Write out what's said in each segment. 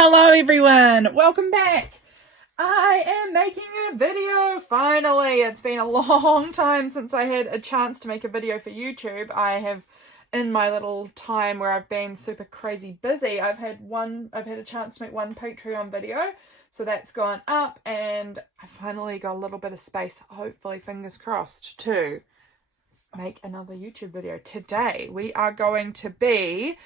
Hello everyone, welcome back. I am making a video finally. It's been a long time since I had a chance to make a video for YouTube. I have, in my little time where I've been super crazy busy, I've had a chance to make one Patreon video. So that's gone up and I finally got a little bit of space, hopefully fingers crossed, to make another YouTube video. Today we are going to be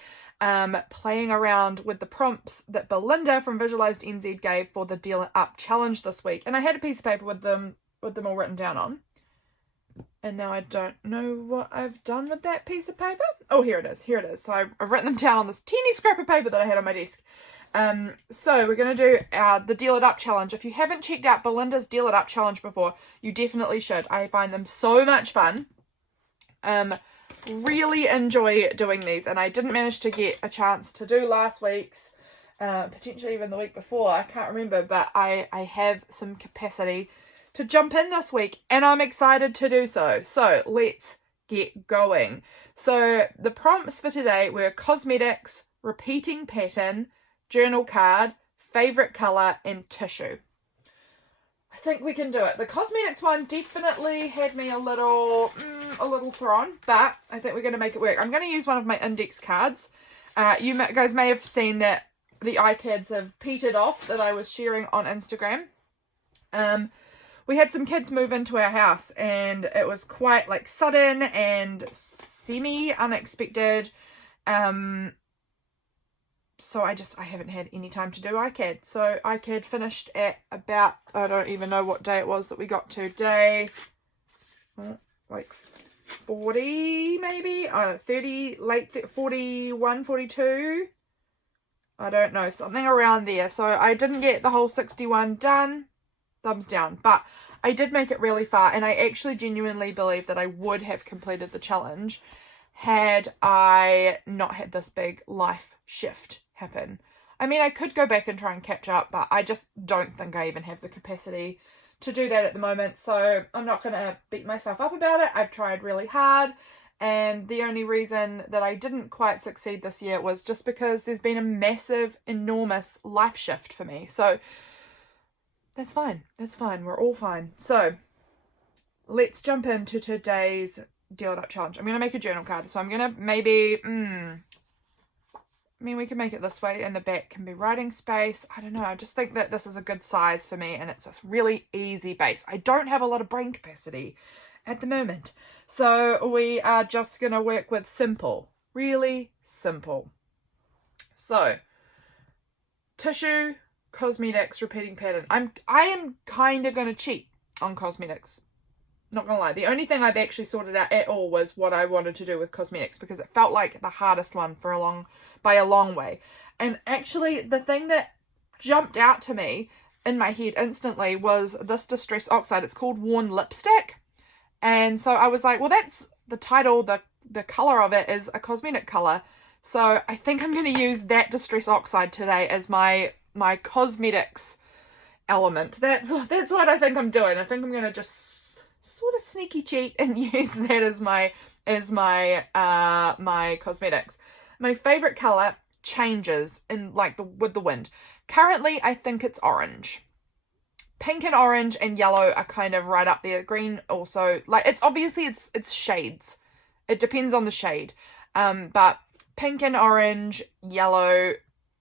playing around with the prompts that Belinda from Visualized NZ gave for the Deal It Up challenge this week. And I had a piece of paper with them all written down on. And now I don't know what I've done with that piece of paper. Oh, here it is. So I've written them down on this teeny scrap of paper that I had on my desk. So we're going to do the Deal It Up challenge. If you haven't checked out Belinda's Deal It Up challenge before, you definitely should. I find them so much fun. Really enjoy doing these, and I didn't manage to get a chance to do last week's, potentially even the week before, I can't remember, but I have some capacity to jump in this week and I'm excited to do so. So let's get going. So the prompts for today were cosmetics, repeating pattern, journal card, favorite color, and tissue. I think we can do it. The cosmetics one definitely had me a little thrown, but I think we're going to make it work. I'm going to use one of my index cards. You guys may have seen that the iCads have petered off that I was sharing on Instagram. We had some kids move into our house and it was quite like sudden and semi-unexpected. So I haven't had any time to do iCAD. So iCAD finished at about, I don't even know what day it was that we got to. Day, like 40 maybe? I don't know, 30, late 41, 42. I don't know, something around there. So I didn't get the whole 61 done. Thumbs down. But I did make it really far. And I actually genuinely believe that I would have completed the challenge had I not had this big life shift happen. I mean, I could go back and try and catch up, but I just don't think I even have the capacity to do that at the moment. So I'm not going to beat myself up about it. I've tried really hard. And the only reason that I didn't quite succeed this year was just because there's been a massive, enormous life shift for me. So that's fine. That's fine. We're all fine. So let's jump into today's Deal It Up challenge. I'm going to make a journal card. So I'm going to maybe, I mean, we can make it this way and the back can be writing space. I don't know. I just think that this is a good size for me and it's a really easy base. I don't have a lot of brain capacity at the moment. So we are just going to work with simple. Really simple. So, tissue, cosmetics, repeating pattern. I am kind of going to cheat on cosmetics. Not gonna lie, the only thing I've actually sorted out at all was what I wanted to do with cosmetics because it felt like the hardest one by a long way. And actually the thing that jumped out to me in my head instantly was this Distress Oxide. It's called Worn Lipstick. And so I was like, well, that's the title, the color of it is a cosmetic color. So I think I'm going to use that Distress Oxide today as my cosmetics element. That's what I think I'm doing. I think I'm going to just sort of sneaky cheat and use that as my cosmetics. My favorite color changes in with the wind. Currently I think it's orange. Pink and orange and yellow are kind of right up there. Green also, like, it's obviously it's shades. It depends on the shade. But pink and orange, yellow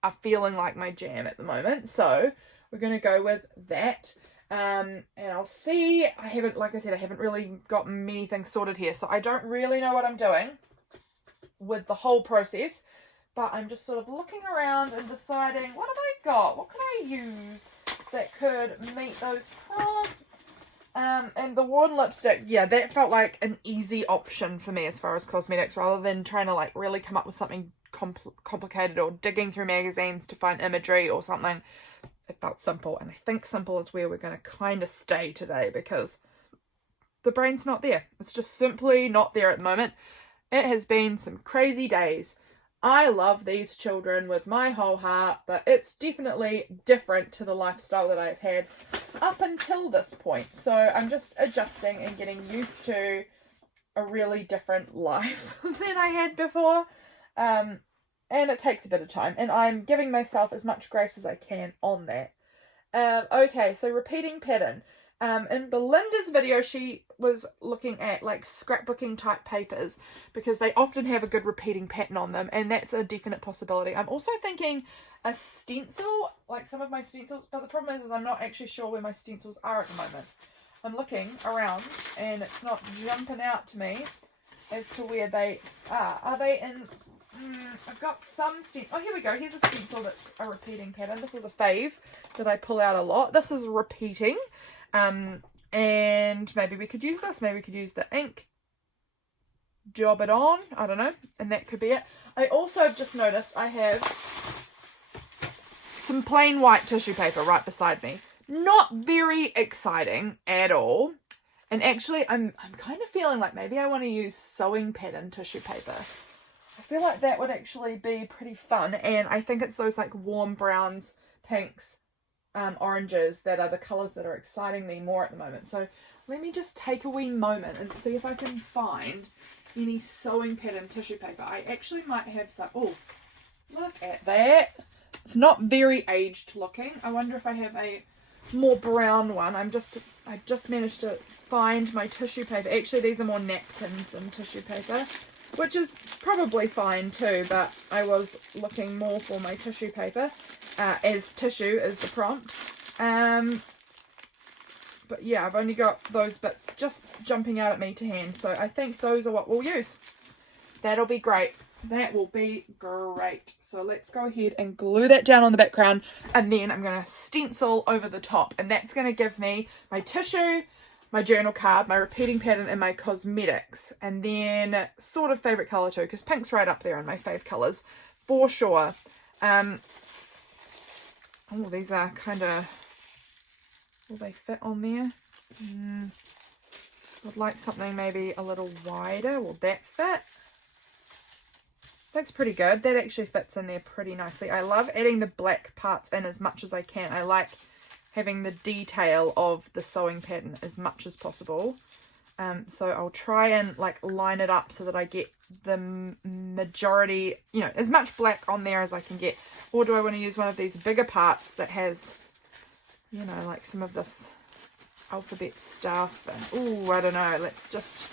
are feeling like my jam at the moment. So we're going to go with that. And I'll see, like I said, I haven't really got many things sorted here, so I don't really know what I'm doing with the whole process, but I'm just sort of looking around and deciding, what have I got? What can I use that could meet those prompts? And the Worn Lipstick, yeah, that felt like an easy option for me as far as cosmetics, rather than trying to like really come up with something complicated or digging through magazines to find imagery or something. It felt simple, and I think simple is where we're going to kind of stay today because the brain's not there. It's just simply not there at the moment. It has been some crazy days. I love these children with my whole heart, but it's definitely different to the lifestyle that I've had up until this point. So I'm just adjusting and getting used to a really different life than I had before. and it takes a bit of time, and I'm giving myself as much grace as I can on that. Okay, so repeating pattern. In Belinda's video, she was looking at like scrapbooking type papers because they often have a good repeating pattern on them, and that's a definite possibility. I'm also thinking a stencil, like some of my stencils, but the problem is I'm not actually sure where my stencils are at the moment. I'm looking around and it's not jumping out to me as to where they are. Are they in... I've got some stencil. Oh, here we go. Here's a stencil that's a repeating pattern. This is a fave that I pull out a lot. This is repeating. And maybe we could use this. Maybe we could use the ink. Job it on. I don't know. And that could be it. I also have just noticed I have some plain white tissue paper right beside me. Not very exciting at all. And actually, I'm kind of feeling like maybe I want to use sewing pattern tissue paper. I feel like that would actually be pretty fun, and I think it's those like warm browns, pinks, oranges that are the colours that are exciting me more at the moment. So let me just take a wee moment and see if I can find any sewing pattern tissue paper. I actually might have some. Oh, look at that. It's not very aged looking. I wonder if I have a more brown one. I just managed to find my tissue paper. Actually, these are more napkins than tissue paper, which is probably fine too, but I was looking more for my tissue paper, as tissue is the prompt. But yeah, I've only got those bits just jumping out at me to hand, so I think those are what we'll use. That'll be great. That will be great. So let's go ahead and glue that down on the background, and then I'm going to stencil over the top, and that's going to give me my tissue, my journal card, my repeating pattern, and my cosmetics. And then sort of favourite colour too, because pink's right up there in my fave colours for sure. Oh, these are kind of... Will they fit on there? I'd like something maybe a little wider. Will that fit? That's pretty good. That actually fits in there pretty nicely. I love adding the black parts in as much as I can. I like having the detail of the sewing pattern as much as possible. So I'll try and like line it up so that I get the majority, you know, as much black on there as I can get. Or do I want to use one of these bigger parts that has, you know, like some of this alphabet stuff? And I don't know. Let's just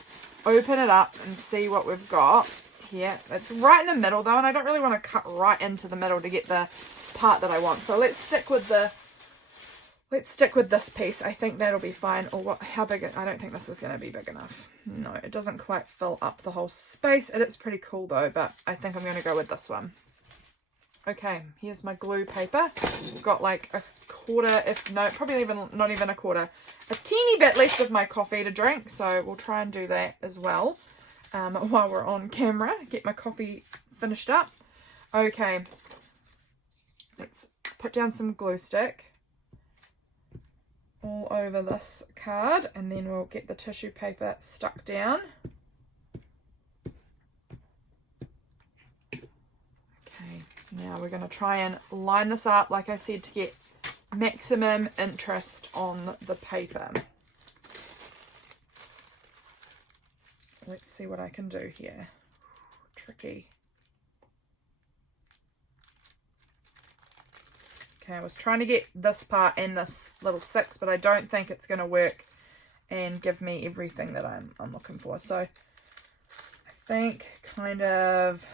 open it up and see what we've got here. It's right in the middle though, and I don't really want to cut right into the middle to get the part that I want. So let's stick with this piece. I think that'll be fine. Or what? How big? I don't think this is going to be big enough. No, it doesn't quite fill up the whole space. It is pretty cool though, but I think I'm going to go with this one. Okay, here's my glue paper. Got like a quarter, if no, probably not even a quarter, a teeny bit left of my coffee to drink. So we'll try and do that as well while we're on camera. Get my coffee finished up. Okay, let's put down some glue stick all over this card, and then we'll get the tissue paper stuck down. Okay, now we're going to try and line this up, like I said, to get maximum interest on the paper. Let's see what I can do here. Tricky. Okay, I was trying to get this part and this little 6, but I don't think it's going to work and give me everything that I'm looking for. So I think kind of...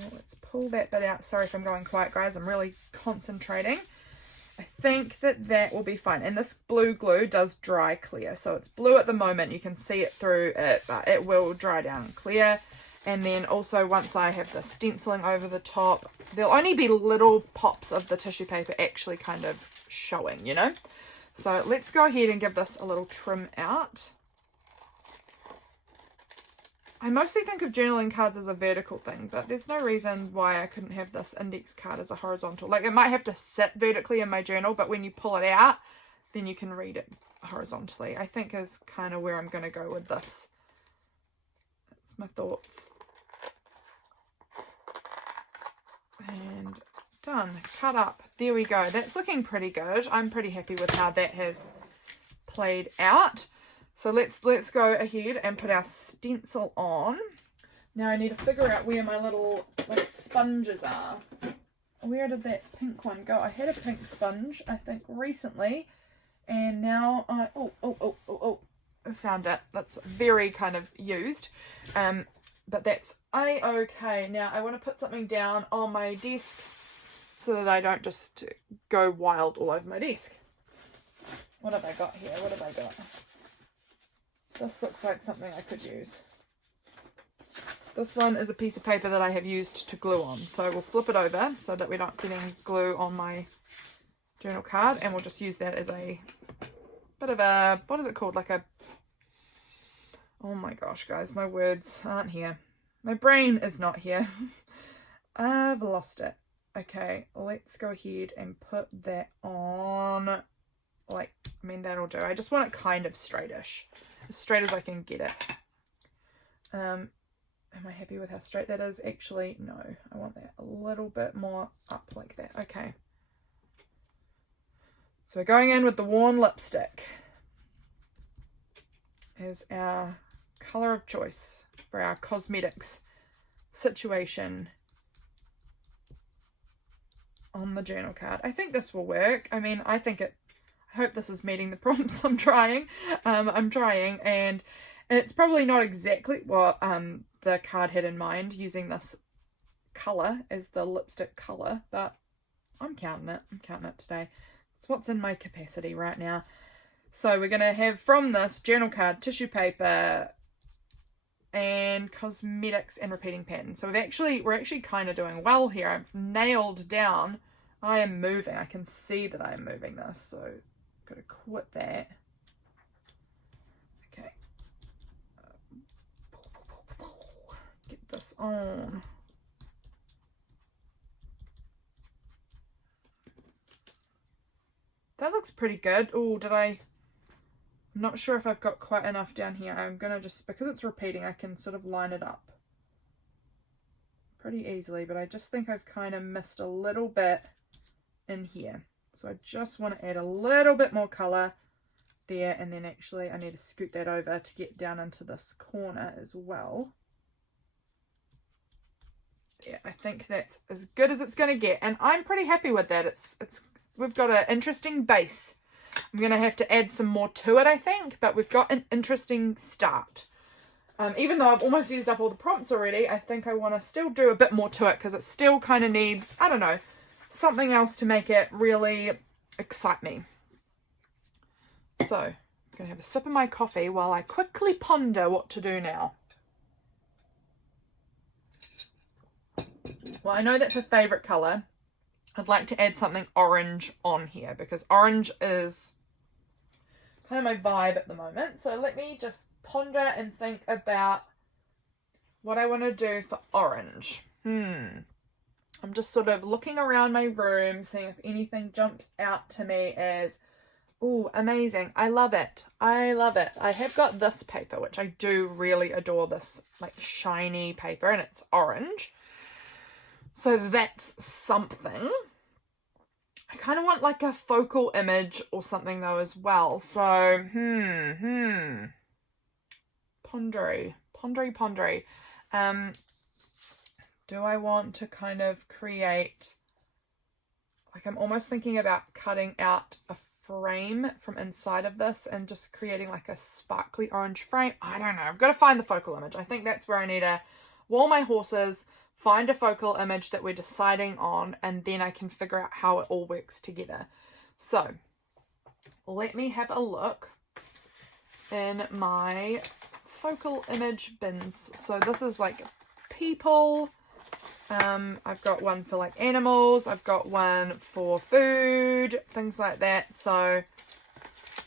Oh, let's pull that bit out. Sorry if I'm going quiet, guys. I'm really concentrating. I think that will be fine. And this blue glue does dry clear. So it's blue at the moment. You can see it through it, but it will dry down and clear. And then also once I have the stenciling over the top, there'll only be little pops of the tissue paper actually kind of showing, you know. So let's go ahead and give this a little trim out. I mostly think of journaling cards as a vertical thing, but there's no reason why I couldn't have this index card as a horizontal. Like, it might have to sit vertically in my journal, but when you pull it out, then you can read it horizontally. I think is kind of where I'm going to go with this. That's my thoughts. And done. Cut up. There we go. That's looking pretty good. I'm pretty happy with how that has played out. So let's go ahead and put our stencil on. Now I need to figure out where my little like sponges are. Where did that pink one go? I had a pink sponge, I think, recently, and now I found it. That's very kind of used, but that's okay. Now I want to put something down on my desk so that I don't just go wild all over my desk. What have I got here? What have I got? This looks like something I could use. This one is a piece of paper that I have used to glue on. So we'll flip it over so that we're not getting glue on my journal card. And we'll just use that as a bit of a, what is it called? Like a, oh my gosh, guys, my words aren't here. My brain is not here. I've lost it. Okay, let's go ahead and put that on. Like, I mean, that'll do. I just want it kind of straightish. As straight as I can get it. Am I happy with how straight that is? Actually, no. I want that a little bit more up like that. Okay. So we're going in with the worn lipstick as our colour of choice for our cosmetics situation on the journal card. I think this will work. I mean, I hope this is meeting the prompts I'm trying. And it's probably not exactly what the card had in mind, using this colour as the lipstick colour, but I'm counting it. I'm counting it today. It's what's in my capacity right now. So we're going to have from this journal card, tissue paper, and cosmetics and repeating pattern. So we're actually kind of doing well here. I've nailed down. I am moving. I can see that I am moving this. So I've got to quit that. Okay. Get this on. That looks pretty good. Oh, I'm not sure if I've got quite enough down here. I'm going to just, because it's repeating, I can sort of line it up pretty easily, but I just think I've kind of missed a little bit in here. So I just want to add a little bit more colour there, and then actually I need to scoot that over to get down into this corner as well. Yeah, I think that's as good as it's going to get, and I'm pretty happy with that. We've got an interesting base. I'm going to have to add some more to it, I think, but we've got an interesting start. Even though I've almost used up all the prompts already, I think I want to still do a bit more to it because it still kind of needs, I don't know, something else to make it really excite me. So, I'm going to have a sip of my coffee while I quickly ponder what to do now. Well, I know that's a favourite colour. I'd like to add something orange on here because orange is kind of my vibe at the moment. So let me just ponder and think about what I want to do for orange. I'm just sort of looking around my room, seeing if anything jumps out to me as, oh, amazing. I love it. I love it. I have got this paper, which I do really adore, this like shiny paper, and it's orange. So that's something. I kind of want like a focal image or something though as well. So, pondery. Do I want to kind of create, like I'm almost thinking about cutting out a frame from inside of this and just creating like a sparkly orange frame. I don't know. I've got to find the focal image. I think that's where I need to wall my horses, find a focal image that we're deciding on, and then I can figure out how it all works together. So let me have a look in my focal image bins. So this is like people. I've got one for like animals. I've got one for food, things like that. So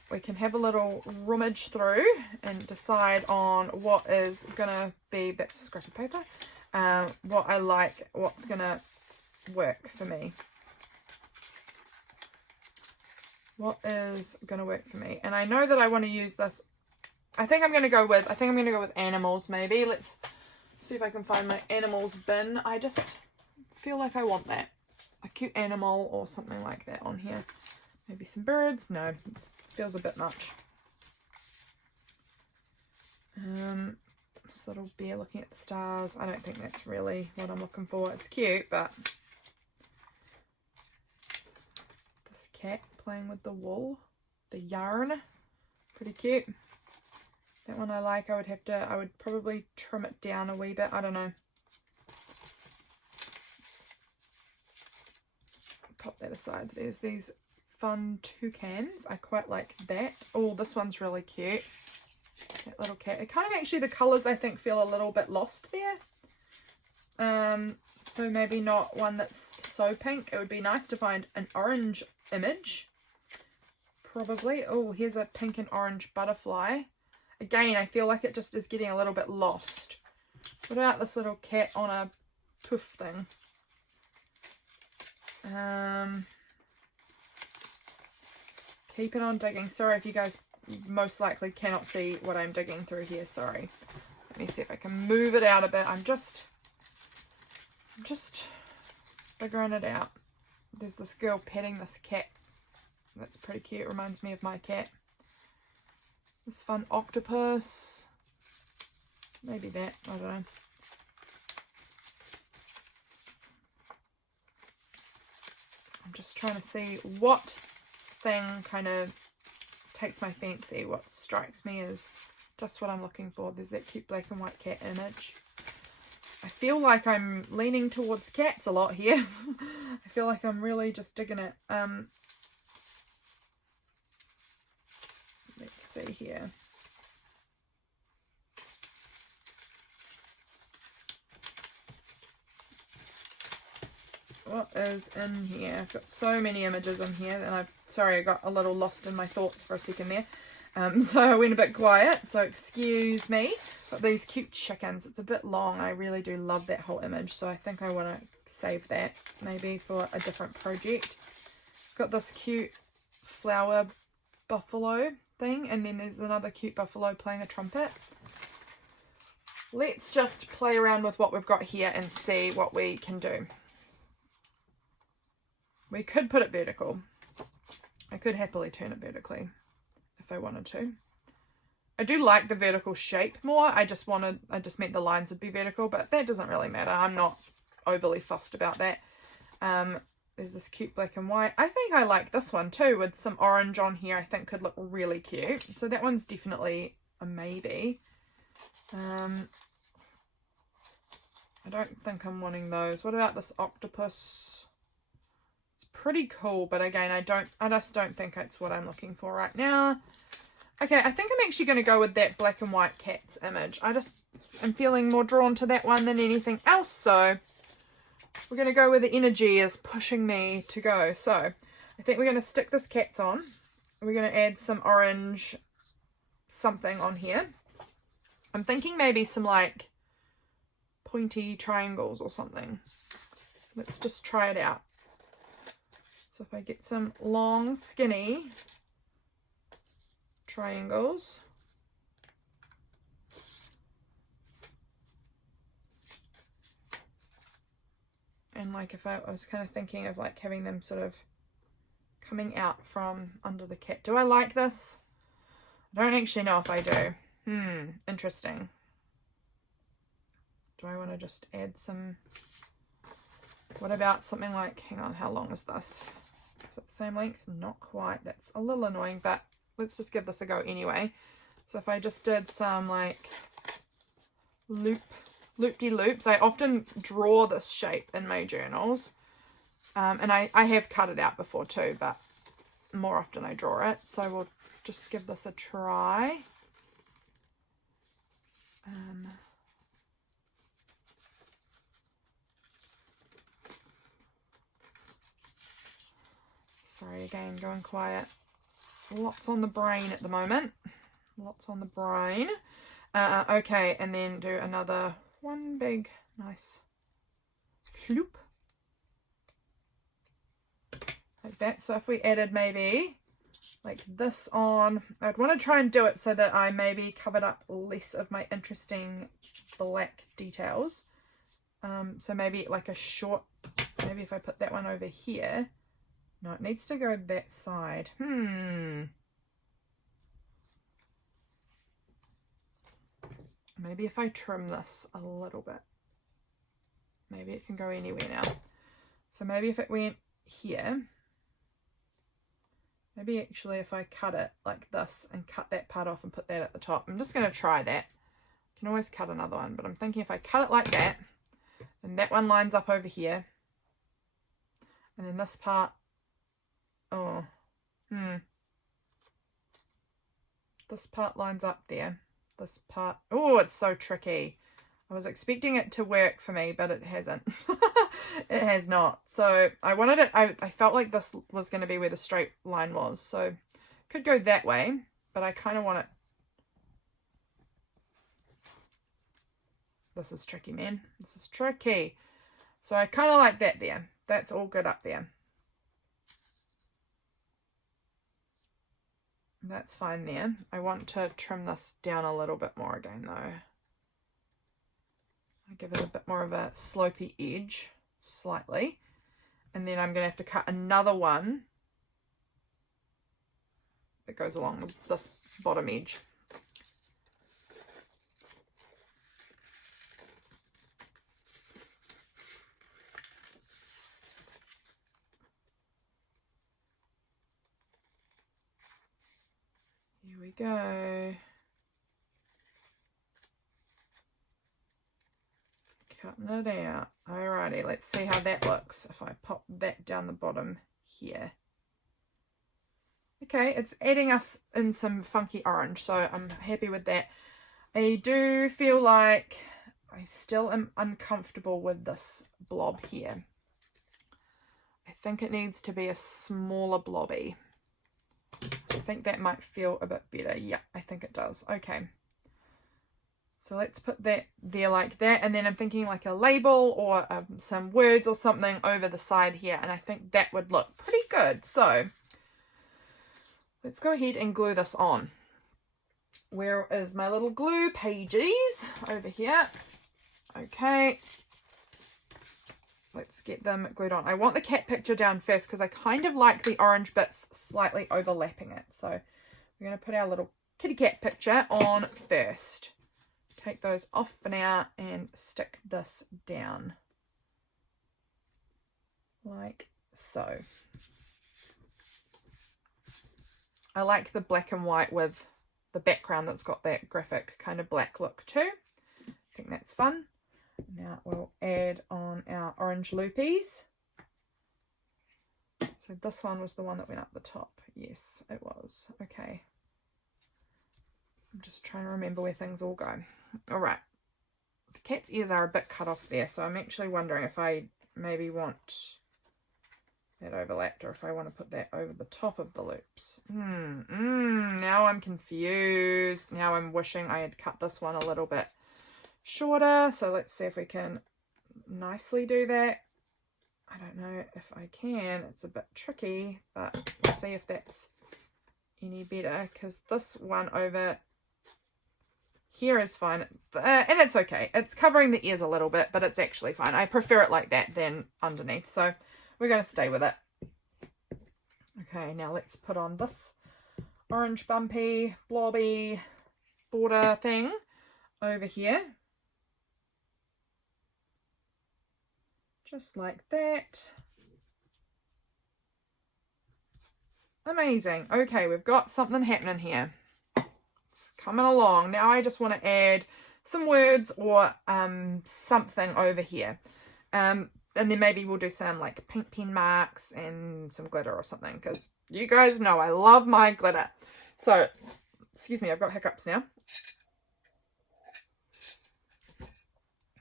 we can have a little rummage through and decide on what is going to be, that's a scrap of paper, what I like, what's going to work for me. What is going to work for me? And I know that I want to use this. I think I'm going to go with animals maybe. Let's see if I can find my animals bin. I just feel like I want that. A cute animal or something like that on here. Maybe some birds. No, it feels a bit much. This little bear looking at the stars. I don't think that's really what I'm looking for. It's cute, but this cat playing with the wool, the yarn, pretty cute. That one I like. I would probably trim it down a wee bit. I don't know. Pop that aside. There's these fun toucans. I quite like that. Oh, this one's really cute. That little cat. It kind of actually, the colours I think feel a little bit lost there. So maybe not one that's so pink. It would be nice to find an orange image. Probably. Oh, here's a pink and orange butterfly. Again, I feel like it just is getting a little bit lost. What about this little cat on a poof thing? Keep it on digging. Sorry if you guys most likely cannot see what I'm digging through here. Sorry. Let me see if I can move it out a bit. I'm just figuring it out. There's this girl petting this cat. That's pretty cute. Reminds me of my cat. This fun octopus. Maybe that. I don't know. I'm just trying to see what thing kind of takes my fancy, what strikes me as just what I'm looking for. There's that cute black and white cat image. I feel like I'm leaning towards cats a lot here. I feel like I'm really just digging it. Let's see here. What is in here? I've got so many images in here, and sorry, I got a little lost in my thoughts for a second there. So I went a bit quiet, so excuse me. Got these cute chickens. It's a bit long. I really do love that whole image, so I think I want to save that maybe for a different project. Got this cute flower buffalo thing, and then there's another cute buffalo playing a trumpet. Let's just play around with what we've got here and see what we can do. We could put it vertical. I could happily turn it vertically if I wanted to. I do like the vertical shape more. I just meant the lines would be vertical, but that doesn't really matter. I'm not overly fussed about that. There's this cute black and white. I think I like this one too with some orange on here. I think could look really cute. So that one's definitely a maybe. I don't think I'm wanting those. What about this octopus? Pretty cool, but again, I just don't think it's what I'm looking for right now. Okay, I think I'm actually going to go with that black and white cat's image. I'm feeling more drawn to that one than anything else, so we're going to go where the energy is pushing me to go. So I think we're going to stick this cat's on. We're going to add some orange something on here. I'm thinking maybe some like pointy triangles or something. Let's just try it out. So if I get some long, skinny triangles. And like if I was kind of thinking of like having them sort of coming out from under the cat. Do I like this? I don't actually know if I do. Interesting. Do I want to just add some... What about something like, hang on, how long is this? Is it the same length? Not quite. That's a little annoying, but let's just give this a go anyway. So if I just did some like loop-de-loops, I often draw this shape in my journals. And I have cut it out before too, but more often I draw it. So we'll just give this a try. Sorry, again, going quiet. Lots on the brain at the moment. Lots on the brain. Okay, and then do another one big, nice floop. Like that. So if we added maybe like this on, I'd want to try and do it so that I maybe covered up less of my interesting black details. So maybe like a short, maybe if I put that one over here. No, it needs to go that side. Maybe if I trim this a little bit, maybe it can go anywhere now. So maybe if it went here, maybe actually if I cut it like this and cut that part off and put that at the top. I'm just going to try that. I can always cut another one, but I'm thinking if I cut it like that, then that one lines up over here. And then this part, this part lines up there. This part, oh, it's so tricky. I was expecting it to work for me, but it hasn't. It has not. So I wanted it, I felt like this was going to be where the straight line was. So could go that way, but I kind of want it. This is tricky, man. This is tricky. So I kind of like that there. That's all good up there. That's fine there. I want to trim this down a little bit more again though. I give it a bit more of a slopey edge, slightly. And then I'm going to have to cut another one that goes along this bottom edge. Here we go. Cutting it out. Alrighty, let's see how that looks if I pop that down the bottom here. Okay, it's adding us in some funky orange, so I'm happy with that. I do feel like I still am uncomfortable with this blob here. I think it needs to be a smaller blobby. I think that might feel a bit better. Yeah, I think it does. Okay. So let's put that there like that. And then I'm thinking like a label or some words or something over the side here. And I think that would look pretty good. So let's go ahead and glue this on. Where is my little glue pages? Over here. Okay. Let's get them glued on. I want the cat picture down first because I kind of like the orange bits slightly overlapping it. So we're going to put our little kitty cat picture on first. Take those off for now and stick this down like so. I like the black and white with the background that's got that graphic kind of black look too. I think that's fun. Now we'll add on our orange loopies. So this one was the one that went up the top. Yes, it was. Okay. I'm just trying to remember where things all go. All right. The cat's ears are a bit cut off there, so I'm actually wondering if I maybe want that overlapped or if I want to put that over the top of the loops. Now I'm confused. Now I'm wishing I had cut this one a little bit shorter. So let's see if we can nicely do that. I don't know if I can. It's a bit tricky, but we'll see if that's any better because this one over here is fine. And it's okay. It's covering the ears a little bit, but it's actually fine. I prefer it like that than underneath. So we're going to stay with it. Okay, now let's put on this orange bumpy, blobby border thing over here. Just like that. Amazing. Okay, we've got something happening here. It's coming along. Now I just want to add some words or something over here. And then maybe we'll do some like pink pen marks and some glitter or something because you guys know I love my glitter. So, excuse me, I've got hiccups now.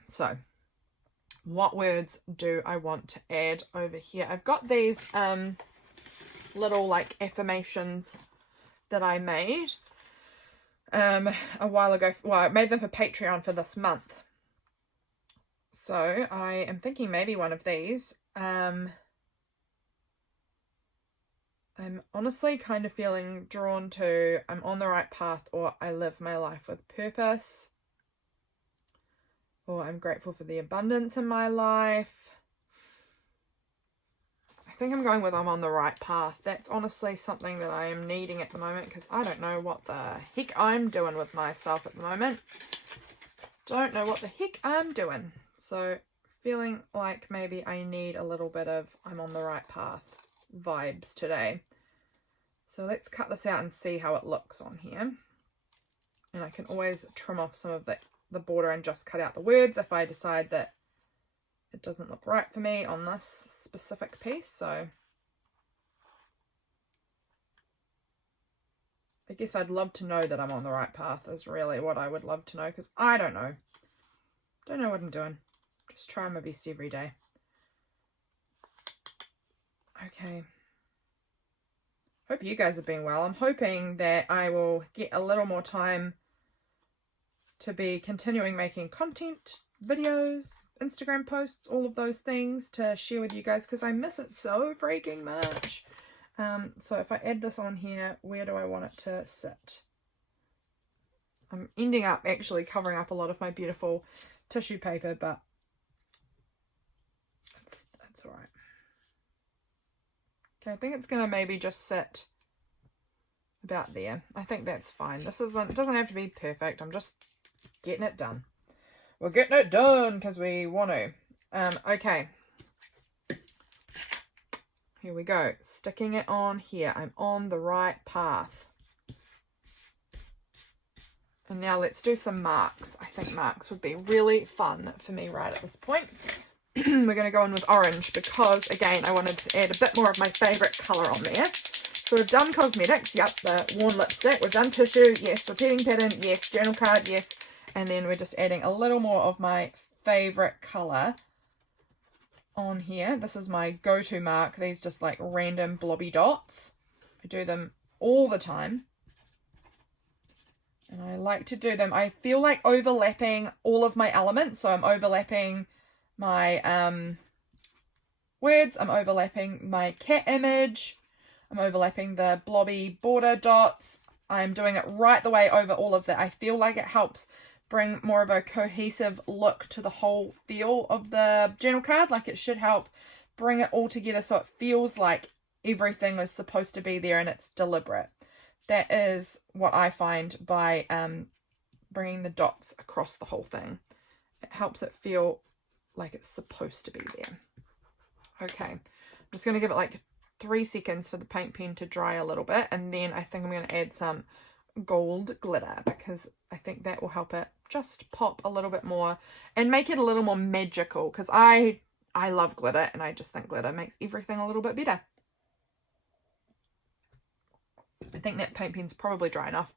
So, what words do I want to add over here? I've got these little like affirmations that I made a while ago. Well, I made them for Patreon for this month. So I am thinking maybe one of these. I'm honestly kind of feeling drawn to I'm on the right path, or I live my life with purpose, or I'm grateful for the abundance in my life. I think I'm going with I'm on the right path. That's honestly something that I am needing at the moment because I don't know what the heck I'm doing with myself at the moment. don't know what the heck I'm doing. So feeling like maybe I need a little bit of I'm on the right path vibes today. So let's cut this out and see how it looks on here. And I can always trim off some of the border and just cut out the words if I decide that it doesn't look right for me on this specific piece. So I guess I'd love to know that I'm on the right path is really what I would love to know, because I don't know. Don't know what I'm doing. Just trying my best every day. Okay. Hope you guys have been well. I'm hoping that I will get a little more time to be continuing making content, videos, Instagram posts, all of those things to share with you guys, because I miss it so freaking much. So if I add this on here, where do I want it to sit? I'm ending up actually covering up a lot of my beautiful tissue paper, but it's all right. Okay, I think it's going to maybe just sit about there. I think that's fine. It doesn't have to be perfect. I'm just getting it done. We're getting it done because we want to. Okay. Here we go. Sticking it on here. I'm on the right path. And now let's do some marks. I think marks would be really fun for me right at this point. We're going to go in with orange because, again, I wanted to add a bit more of my favourite colour on there. So we've done cosmetics, yep, the worn lipstick. We've done tissue, yes. Repeating pattern, yes. Journal card, yes. And then we're just adding a little more of my favourite colour on here. This is my go-to mark. These just like random blobby dots. I do them all the time. And I like to do them. I feel like overlapping all of my elements. So I'm overlapping my words. I'm overlapping my cat image. I'm overlapping the blobby border dots. I'm doing it right the way over all of that. I feel like it helps bring more of a cohesive look to the whole feel of the journal card. Like it should help bring it all together so it feels like everything is supposed to be there and it's deliberate. That is what I find by bringing the dots across the whole thing. It helps it feel like it's supposed to be there. Okay, I'm just going to give it like 3 seconds for the paint pen to dry a little bit, and then I think I'm going to add some gold glitter because I think that will help it just pop a little bit more and make it a little more magical, because I love glitter and I just think glitter makes everything a little bit better. I think that paint pen's probably dry enough.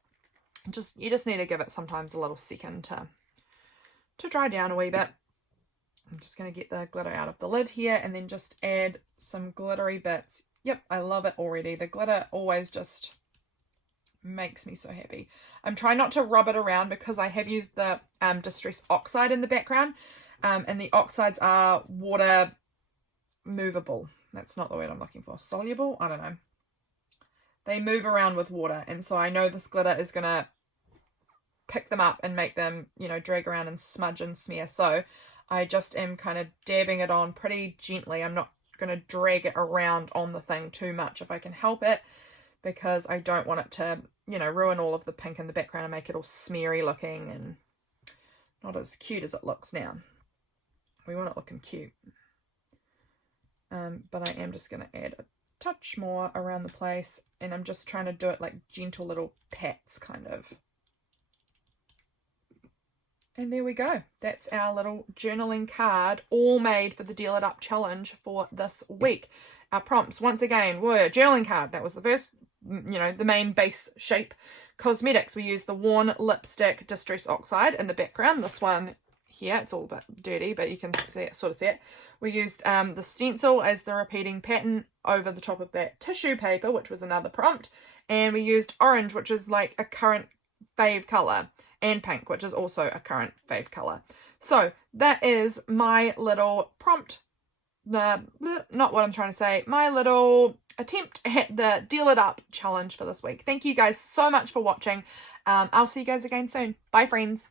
You just need to give it sometimes a little second to dry down a wee bit. I'm just going to get the glitter out of the lid here and then just add some glittery bits. Yep, I love it already. The glitter always just makes me so happy. I'm trying not to rub it around because I have used the Distress Oxide in the background, and the oxides are water movable. That's not the word I'm looking for. Soluble? I don't know. They move around with water, and so I know this glitter is going to pick them up and make them, you know, drag around and smudge and smear. So I just am kind of dabbing it on pretty gently. I'm not going to drag it around on the thing too much if I can help it, because I don't want it to, you know, ruin all of the pink in the background and make it all smeary looking and not as cute as it looks now. We want it looking cute. But I am just going to add a touch more around the place, and I'm just trying to do it like gentle little pats kind of. And there we go. That's our little journaling card, all made for the Deal It Up challenge for this week. Our prompts, once again, were journaling card. That was the first, you know, the main base shape. Cosmetics, we used the worn lipstick Distress Oxide in the background. This one here, it's all a bit dirty, but you can see it, sort of see it. We used the stencil as the repeating pattern over the top of that tissue paper, which was another prompt. And we used orange, which is like a current fave colour, and pink, which is also a current fave colour. So that is my little prompt, not what I'm trying to say, my little attempt at the Deal It Up challenge for this week. Thank you guys so much for watching. I'll see you guys again soon. Bye, friends.